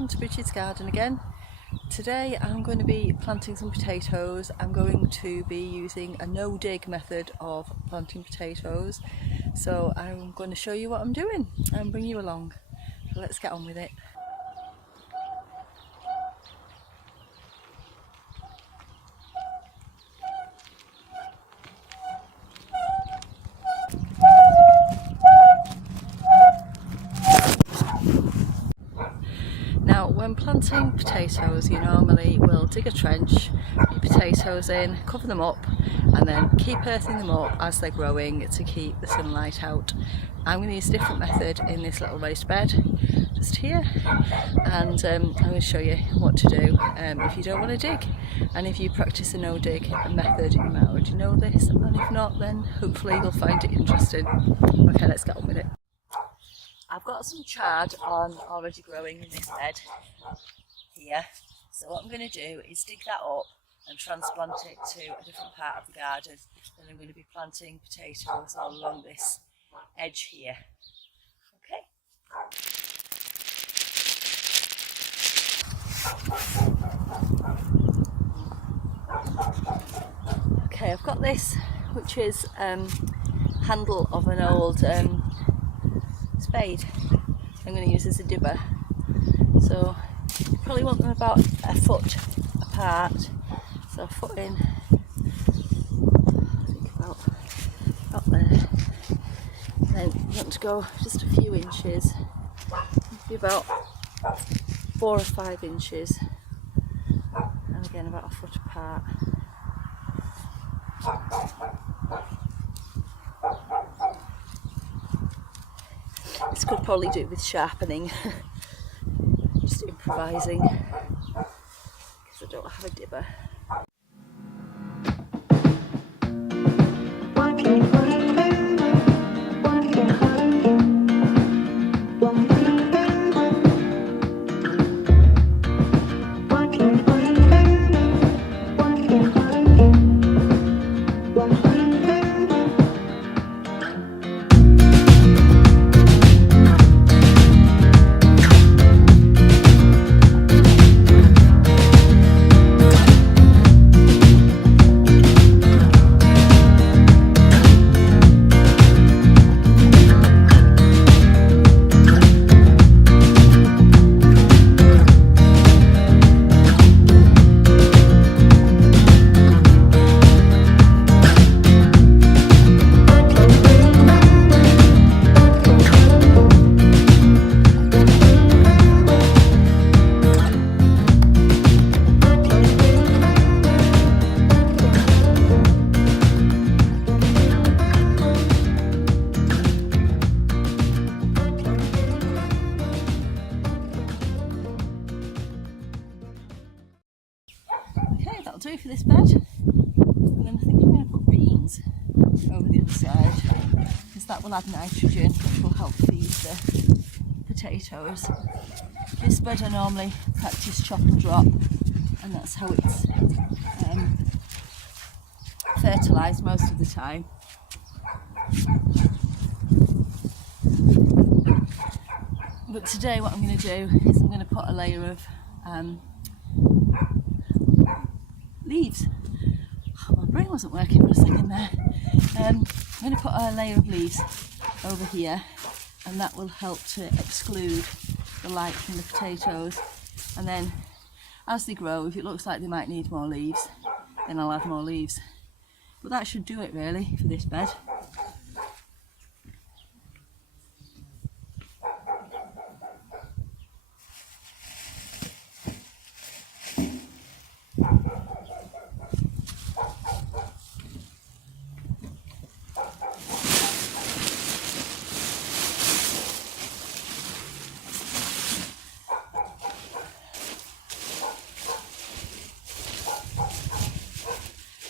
welcome to Brighid's garden again. Today I'm going to be planting some potatoes. I'm going to be using a no-dig method of planting potatoes. So I'm going to show you what I'm doing and bring you along. So let's get on with it. Now, when planting potatoes, you normally will dig a trench, put your potatoes in, cover them up, and then keep earthing them up as they're growing to keep the sunlight out. I'm going to use a different method in this little raised bed just here, and I'm going to show you what to do if you don't want to dig. And if you practice a no-dig method, you might already know this, and if not, then hopefully you'll find it interesting. Okay, let's get on with it. I've got some chard already growing in this bed here, so what I'm going to do is dig that up and transplant it to a different part of the garden. Then I'm going to be planting potatoes all along this edge here. Okay, I've got this, which is handle of an old spade. I'm going to use as a dibber. So you probably want them about a foot apart. So a foot in, I think about there. And then you want to go just a few inches, maybe about 4 or 5 inches, and again about a foot apart. This could probably do with sharpening, just improvising, because I don't have a dibber. Okay, that'll do for this bed. And then I think I'm going to put beans over the other side, because that will add nitrogen, which will help feed the potatoes. This bed I normally practice chop and drop, and that's how it's fertilised most of the time. But today what I'm going to do is I'm going to put a layer of leaves. Oh, my brain wasn't working for a second there. I'm going to put a layer of leaves over here, and that will help to exclude the light from the potatoes. And then as they grow, if it looks like they might need more leaves, then I'll add more leaves. But that should do it really for this bed.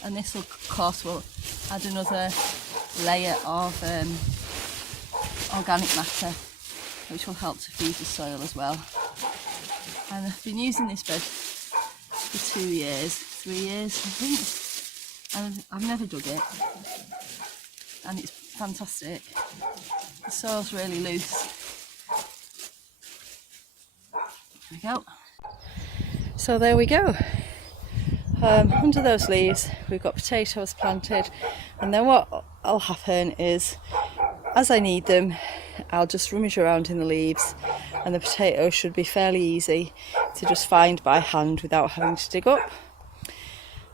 And this will, of course, will add another layer of organic matter, which will help to feed the soil as well. And I've been using this bed for 2 years, 3 years I think, and I've never dug it, and it's fantastic. The soil's really loose, There we go. So there we go. Under those leaves we've got potatoes planted, and then what will happen is, as I need them, I'll just rummage around in the leaves, and the potatoes should be fairly easy to just find by hand without having to dig up.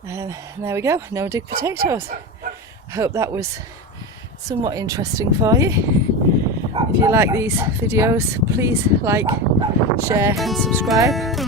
And there we go, no dig potatoes. I hope that was somewhat interesting for you. If you like these videos, please like, share and subscribe.